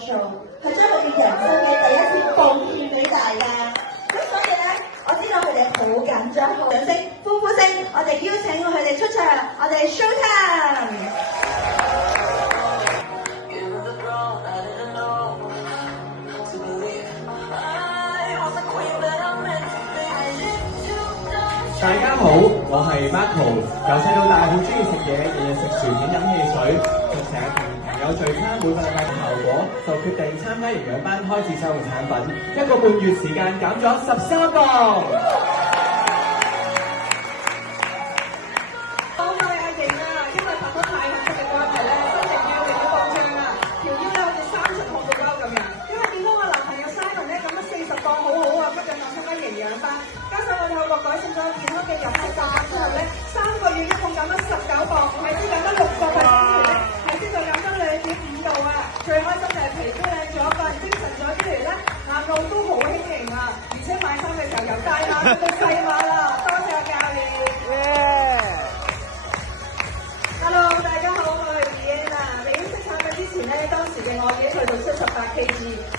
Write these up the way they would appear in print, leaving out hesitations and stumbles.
數，佢將佢嘅人生嘅第一次貢獻俾大家。咁所以咧，我知道佢哋好緊張，好掌聲、歡呼聲，我哋邀請佢哋出場，我哋 show time。大家好，我係 Marco， 由細到大好中意食嘢，日日食薯片飲汽水，仲成日同朋友聚餐，每個禮拜嘅效果就決定參加營養班，開始使用產品，1個半月時間減咗13磅。多謝阿瑩啊，因為拍拖太合適嘅關係咧，身形要令到擴張啊，條腰咧好似30磅嘅包咁樣。因為見到我男朋友 Simon 咧咁樣40磅好好啊，不禁我參加營養班。加上我哋透過改善咗健康嘅飲食習慣之後咧，3個月一共減咗19磅，係先減咗6個%咧，係先再減咗2.5度啊！最開心就係皮膚靚咗，個人精神咗之餘咧，行路都好輕盈啊！而且買衫嘅時候由大碼到細碼啦，多謝教練。Hello， 大家好，我係 Vienna。未認識產品之前咧，當時嘅我已經去到78 kg。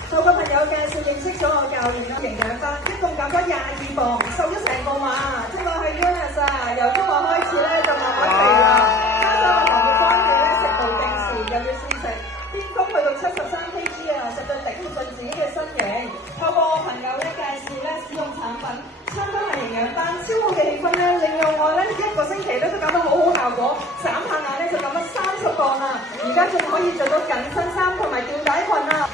透過朋友介紹認識咗我教練啦，營養班一共減咗22磅，瘦咗成個碼。即係我係 Eunice 啊，由中學開始咧就慢慢肥啦，加上我行業關係咧食無定時，又要試食，偏高去到73 kg 啊，實在頂唔順自己嘅身形。透過我朋友咧介紹咧使用產品，參加埋營養班，超好嘅氣氛咧，令到我咧1個星期咧都搞到好好效果，眨下眼咧就減咗30磅啦，而家仲可以做到緊身衫同埋吊帶裙啊！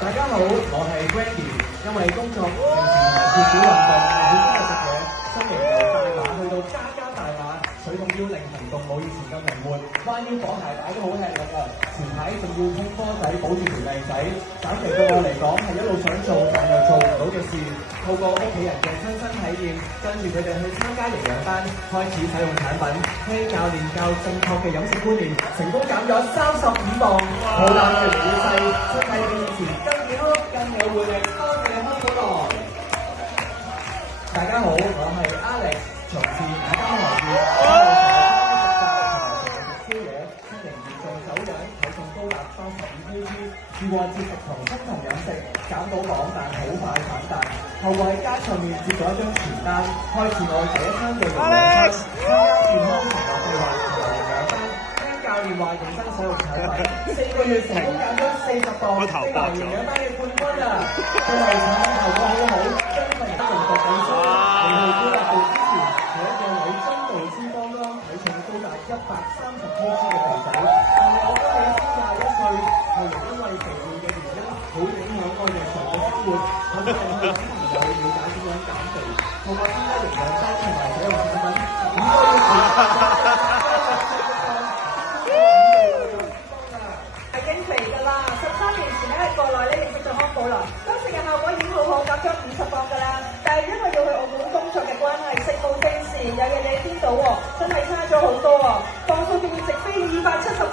大家好，我係 Randy， 因為工作平時同埋缺少運動，好中意食嘢，身形由大碼去到加大碼，水桶腰零行動冇以前咁靈活，彎腰綁鞋帶都好吃力啊！前排仲要傾波仔保住條靚仔，減肥對我嚟講係一路想做但又做唔到嘅事。透過屋企人嘅親身體驗，跟住佢哋去參加營養班，開始使用產品，聽教練教正確嘅飲食觀念，成功減咗35磅，肚腩越嚟越細，身體比以前更健康、更有活力。多謝香港來！大家好，我係 Alex， 從事午間行業，宵夜，身形嚴重走樣，體重高達85 kg， 試過節食同生酮飲食，減到磅但好快反彈。後來喺街上面接咗一張傳單，開始我第一餐嘅營養餐，參加健康同學計劃同埋營養班，聽教練話認真使用產品，4個月成功減咗40磅，成為營養班嘅冠軍啊！因為產品效果好好，將份人都用到底數，嚟到標立部之前，係一個女中度脂肪肝，體重高達130 kg 嘅肥仔，但係我今年先21歲，係因為肥胖嘅原因，好影響我日常嘅生活，我哋去揾朋友了解點樣減肥，透過參加營養班同埋使用產品，5個月後係經肥㗎啦，13年前咧喺國內咧認識咗康寶來，當時嘅效果已經好好，減咗50磅㗎啦。但係因為要去澳門工作嘅關係，食無定時，有日你顛倒喎，真係差咗好多喎，磅數仲要直飛270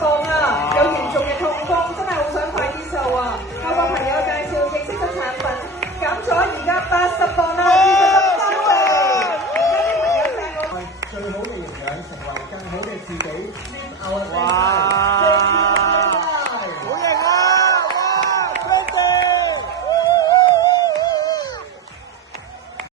磅啊！有原因